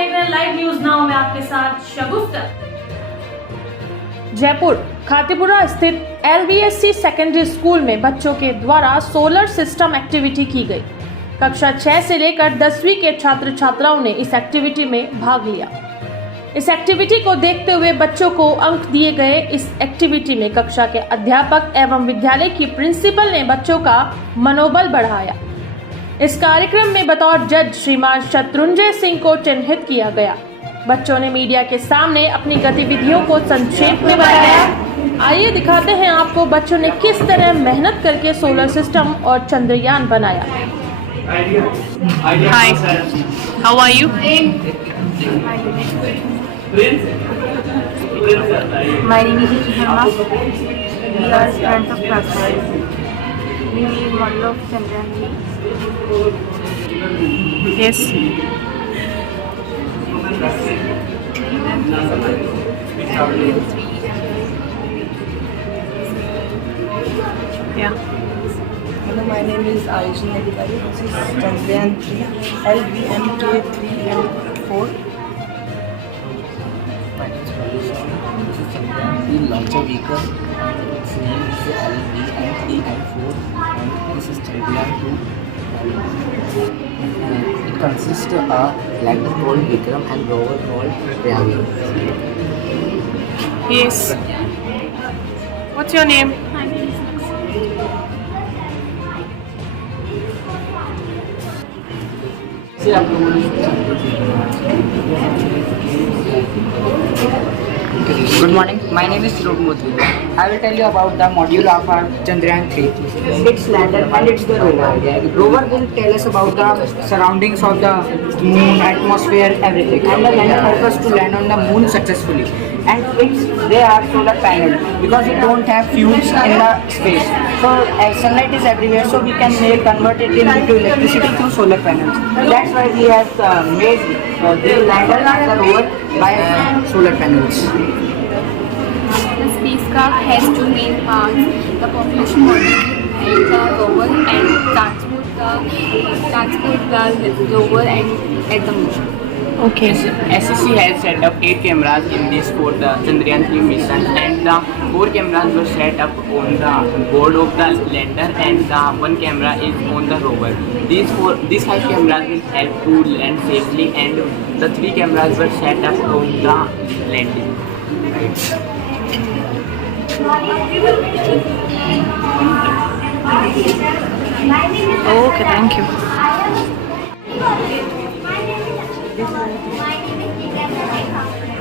देख रहे हैं लाइव न्यूज नाउ में आपके साथ शगुफ्ता। जयपुर खातीपुरा स्थित LVSC सेकेंडरी स्कूल में बच्चों के द्वारा सोलर सिस्टम एक्टिविटी की गई। कक्षा 6 से लेकर 10वीं के छात्र छात्राओं ने इस एक्टिविटी में भाग लिया। इस एक्टिविटी को देखते हुए बच्चों को अंक दिए गए। इस एक्टिविटी में कक्षा के अध्यापक एवं विद्यालय की प्रिंसिपल ने बच्चों का मनोबल बढ़ाया। इस कार्यक्रम में बतौर जज श्रीमान शत्रुंजय सिंह को चिन्हित किया गया। बच्चों ने मीडिया के सामने अपनी गतिविधियों को संक्षेप में बताया। आइए दिखाते हैं आपको बच्चों ने किस तरह मेहनत करके सोलर सिस्टम और चंद्रयान बनाया। Hi, how are you? My name is Sharma. We are students of class 5. We made model of Chandrayaan 3. Yes. Yeah. Hello, my name is Ayushi Nedikari. This is Chandrayaan 3, LVMK 3 and 4. My name is Pradesh. This is Chandrayaan 3 launcher vehicle. Its name is LVM3 and 4. And this is Chandrayaan 2. It consists of a lander called Vikram and rover called Pryavi. Yes. What's your name? Good morning. My name is Sirop Mutlu. I will tell you about the module of our Chandrayaan 3. It's lander and it's the rover. The rover will tell us about the surroundings of the moon, atmosphere, everything. And the lander helps us to land on the moon successfully. And they are solar panel because we don't have fuels in the space. So sunlight is everywhere, so we can convert it into electricity through solar panels. That's why we have made the lander and the rover by solar panels. The spacecraft has two main parts: the population module and the rover, and transport the rover and at the moon. Okay. SEC has set up 8 cameras in this for the Chandrayaan 3 mission, and the 4 cameras were set up on the board of the lander, and the 1 camera is on the rover. These 5 cameras will help to land safely, and the 3 cameras were set up on the landing. Okay, thank you.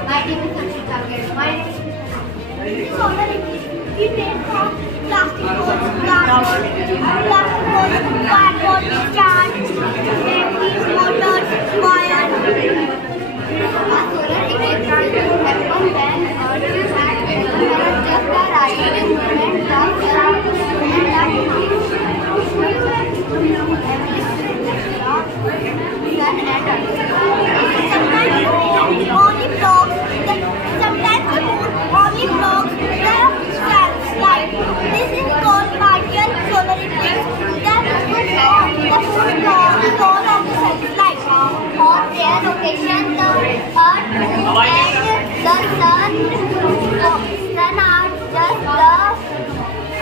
My name is Harshita. My name is solar eclipse. We made from plastic boards, cardboard, charts, batteries, motors, wires. A solar eclipse happens when Earth has just the right moment, only blocks, sometimes the moon only blocks the sunlight. This is called partial solar eclipse. The moon blocks all of the sunlight. On their rotation, the earth, moon and the sun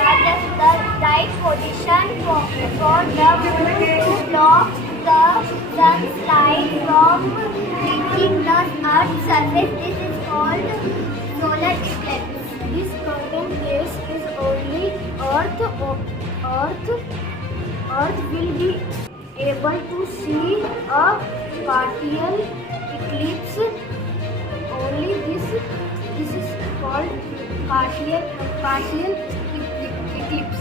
are just the right position for the moon to block the sunlight from reaching the Earth's surface. This is called solar eclipse. This curtain case is only Earth will be able to see a partial eclipse. Only this is called partial eclipse.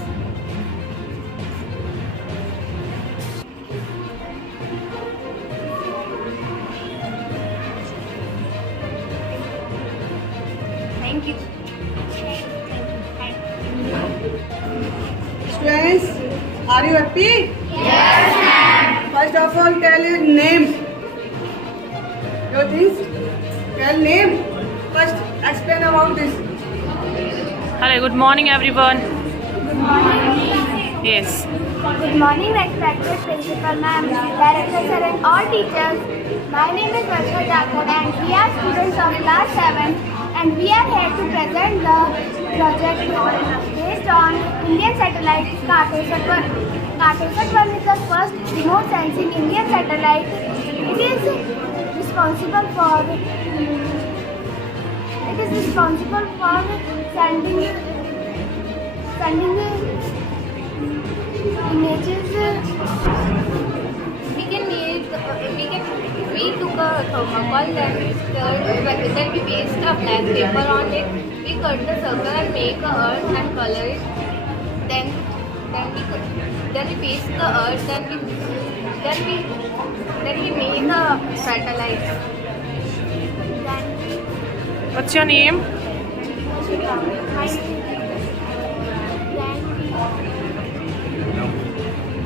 Thank you. Students, are you happy? Yes, ma'am. First of all, tell your name. Your things? Tell name. First, explain about this. Hello, good morning everyone. Good morning. Yes. Good morning, respected principal ma'am, director sir and all teachers. My name is Varsha Jakhar and we are students of class 7 and we are here to present the project based on Indian satellite Cartosat-1. Cartosat-1 is the first remote sensing Indian satellite. It is responsible for sending images. We took a thermocol, then we pasted a black paper on it. We cut the circle and make a earth and color it. Then we paste the earth. Then we make a satellite. What's your name?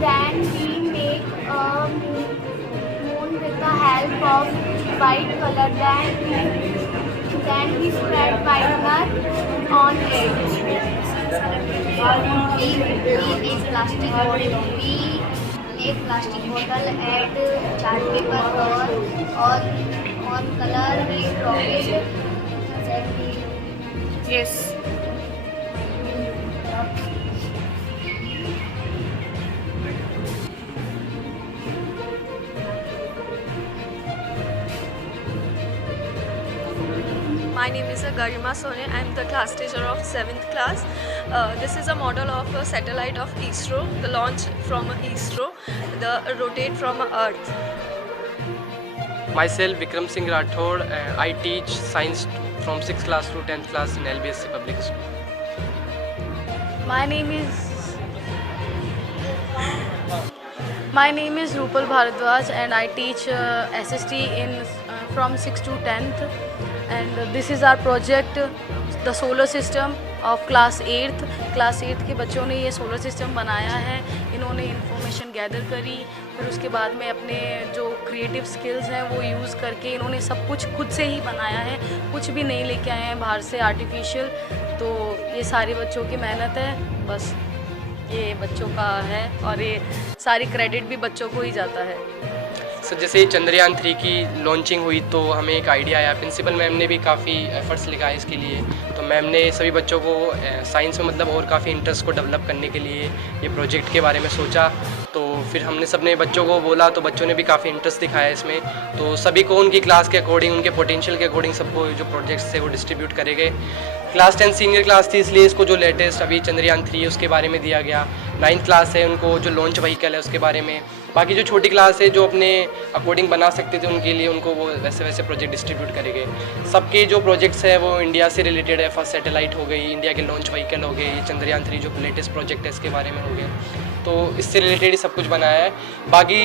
Then we make a moon with the help of white color. Then we spread whitener on it. We make plastic bottle. Add chart paper on color. We draw it. Yes. My name is Garima Sone. I am the class teacher of 7th class. This is a model of a satellite of ISRO, the launch from ISRO, the rotate from Earth. Myself Vikram Singh Rathod. I teach science from 6th class to 10th class in LBSC Public School. My name is Rupal Bharadwaj and I teach SST from 6th to 10th. And this is our project, the solar system of class 8th. Class 8 के बच्चों ने ये solar system बनाया है. इन्होंने information gather करी, फिर उसके बाद में अपने जो क्रिएटिव स्किल्स हैं वो यूज़ करके इन्होंने सब कुछ खुद से ही बनाया है. कुछ भी नहीं लेके आए हैं बाहर से आर्टिफिशियल. तो ये सारे बच्चों की मेहनत है, बस ये बच्चों का है और ये सारी क्रेडिट भी बच्चों को ही जाता है. सर जैसे चंद्रयान 3 की लॉन्चिंग हुई तो हमें एक आइडिया आया. प्रिंसिपल मैम ने भी काफ़ी एफर्ट्स लगाए इसके लिए. तो मैम ने सभी बच्चों को साइंस में मतलब और काफ़ी इंटरेस्ट को डेवलप करने के लिए ये प्रोजेक्ट के बारे में सोचा. तो फिर हमने सबने बच्चों को बोला तो बच्चों ने भी काफ़ी इंटरेस्ट दिखाया इसमें. तो सभी को उनकी क्लास के अकॉर्डिंग, उनके पोटेंशियल के अकॉर्डिंग सबको जो प्रोजेक्ट्स थे वो डिस्ट्रीब्यूट करे गए. क्लास 10 सीनियर क्लास थी इसलिए इसको जो लेटेस्ट अभी चंद्रयान 3 है उसके बारे में दिया गया. 9th क्लास है उनको जो लॉन्च व्हीकल है उसके बारे में. बाकी जो छोटी क्लास है जो अपने अकॉर्डिंग बना सकते थे उनके लिए उनको वो वैसे प्रोजेक्ट डिस्ट्रीब्यूट करेंगे. सबके जो प्रोजेक्ट्स हैं वो इंडिया से रिलेटेड है. फर्स्ट सैटेलाइट हो गई, इंडिया के लॉन्च व्हीकल हो गए, चंद्रयान 3 जो लेटेस्ट प्रोजेक्ट है इसके बारे में हो गया. तो इससे रिलेटेड ही सब कुछ बनाया है. बाकी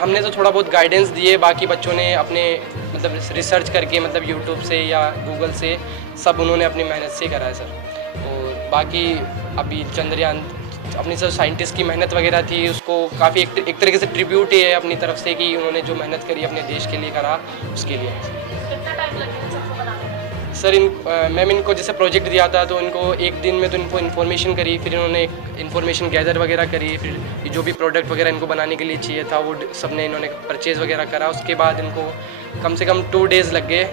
हमने तो थोड़ा बहुत गाइडेंस दिए, बाकी बच्चों ने अपने मतलब रिसर्च करके मतलब यूट्यूब से या गूगल से सब उन्होंने अपनी मेहनत से करा है सर. और बाकी अभी चंद्रयान अपनी सब साइंटिस्ट की मेहनत वगैरह थी उसको काफ़ी एक तरीके से ट्रिब्यूट ही है अपनी तरफ से कि उन्होंने जो मेहनत करी अपने देश के लिए करा उसके लिए. कितना टाइम लगेगा सबको बनाने में? सर मैम इनको जैसे प्रोजेक्ट दिया था तो इनको एक दिन में तो इनको इन्फॉर्मेशन करी, फिर इन्होंने इन्फॉर्मेशन गैदर वगैरह करी, फिर जो भी प्रोडक्ट वगैरह इनको बनाने के लिए चाहिए था वो सब ने इन्होंने परचेज़ वगैरह करा. उसके बाद इनको कम से कम 2 डेज़ लग गए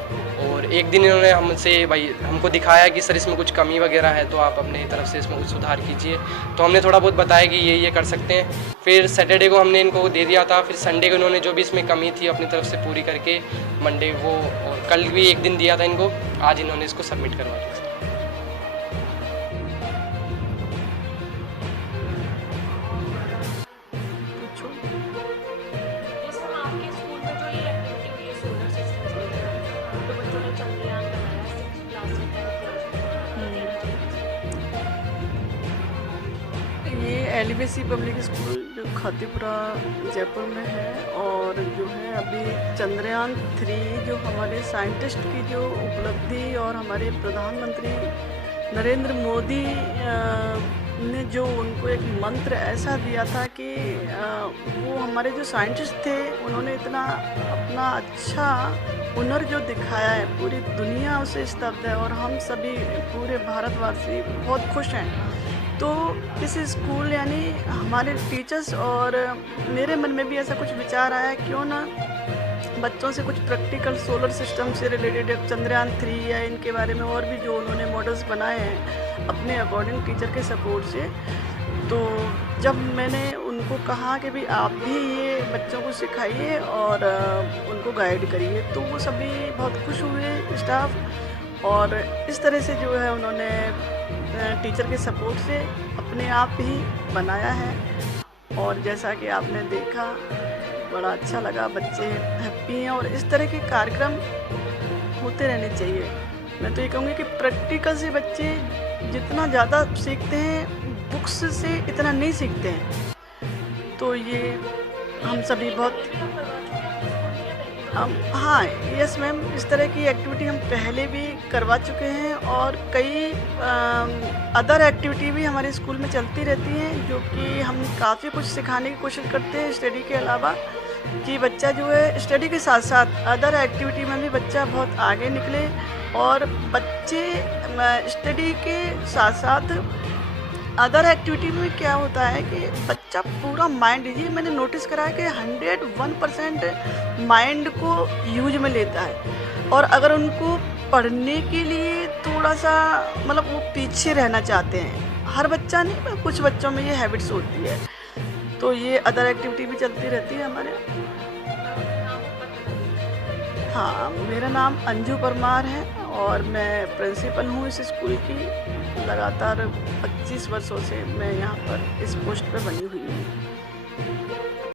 और एक दिन इन्होंने हमको दिखाया कि सर इसमें कुछ कमी वगैरह है तो आप अपने तरफ से इसमें कुछ सुधार कीजिए. तो हमने थोड़ा बहुत बताया कि ये कर सकते हैं. फिर सैटरडे को हमने इनको दे दिया था. फिर संडे को इन्होंने जो भी इसमें कमी थी अपनी तरफ से पूरी करके मंडे को और कल भी एक दिन दिया था इनको, आज इन्होंने इसको सबमिट करवा दिया. ये LBSC पब्लिक स्कूल जो खातीपुरा जयपुर में है और जो है अभी चंद्रयान 3 जो हमारे साइंटिस्ट की जो उपलब्धि और हमारे प्रधानमंत्री नरेंद्र मोदी ने जो उनको एक मंत्र ऐसा दिया था कि वो हमारे जो साइंटिस्ट थे उन्होंने इतना अपना अच्छा हुनर जो दिखाया है, पूरी दुनिया उसे स्तब्ध है और हम सभी पूरे भारतवासी बहुत खुश हैं तो इस स्कूल यानी हमारे टीचर्स और मेरे मन में भी ऐसा कुछ विचार आया, क्यों ना बच्चों से कुछ प्रैक्टिकल सोलर सिस्टम से रिलेटेड चंद्रयान 3 या इनके बारे में और भी जो उन्होंने मॉडल्स बनाए हैं अपने अकॉर्डिंग टीचर के सपोर्ट से। तो जब मैंने उनको कहा कि भाई आप भी ये बच्चों को सिखाइए और उनको गाइड करिए, तो वो सभी बहुत खुश हुए स्टाफ, और इस तरह से जो है उन्होंने टीचर के सपोर्ट से अपने आप ही बनाया है। और जैसा कि आपने देखा बड़ा अच्छा लगा, बच्चे हैप्पी हैं और इस तरह के कार्यक्रम होते रहने चाहिए। मैं तो ये कहूँगी कि प्रैक्टिकल से बच्चे जितना ज़्यादा सीखते हैं बुक्स से इतना नहीं सीखते हैं। तो ये हम सभी बहुत हाँ यस मैम, इस तरह की एक्टिविटी हम पहले भी करवा चुके हैं और कई अदर एक्टिविटी भी हमारे स्कूल में चलती रहती हैं, जो कि हम काफ़ी कुछ सिखाने की कोशिश करते हैं स्टडी के अलावा, कि बच्चा जो है स्टडी के साथ साथ अदर एक्टिविटी में भी बच्चा बहुत आगे निकले। और बच्चे स्टडी के साथ साथ अदर एक्टिविटी में क्या होता है कि बच्चा पूरा माइंड, ये मैंने नोटिस करा है कि 101% माइंड को यूज में लेता है। और अगर उनको पढ़ने के लिए थोड़ा सा मतलब वो पीछे रहना चाहते हैं, हर बच्चा नहीं, कुछ बच्चों में ये हैबिट्स होती है। तो ये अदर एक्टिविटी भी चलती रहती है हमारे यहाँ। हाँ, मेरा नाम अंजू परमार है और मैं प्रिंसिपल हूँ इस स्कूल की। लगातार 25 वर्षों से मैं यहाँ पर इस पोस्ट पर बनी हुई हूँ।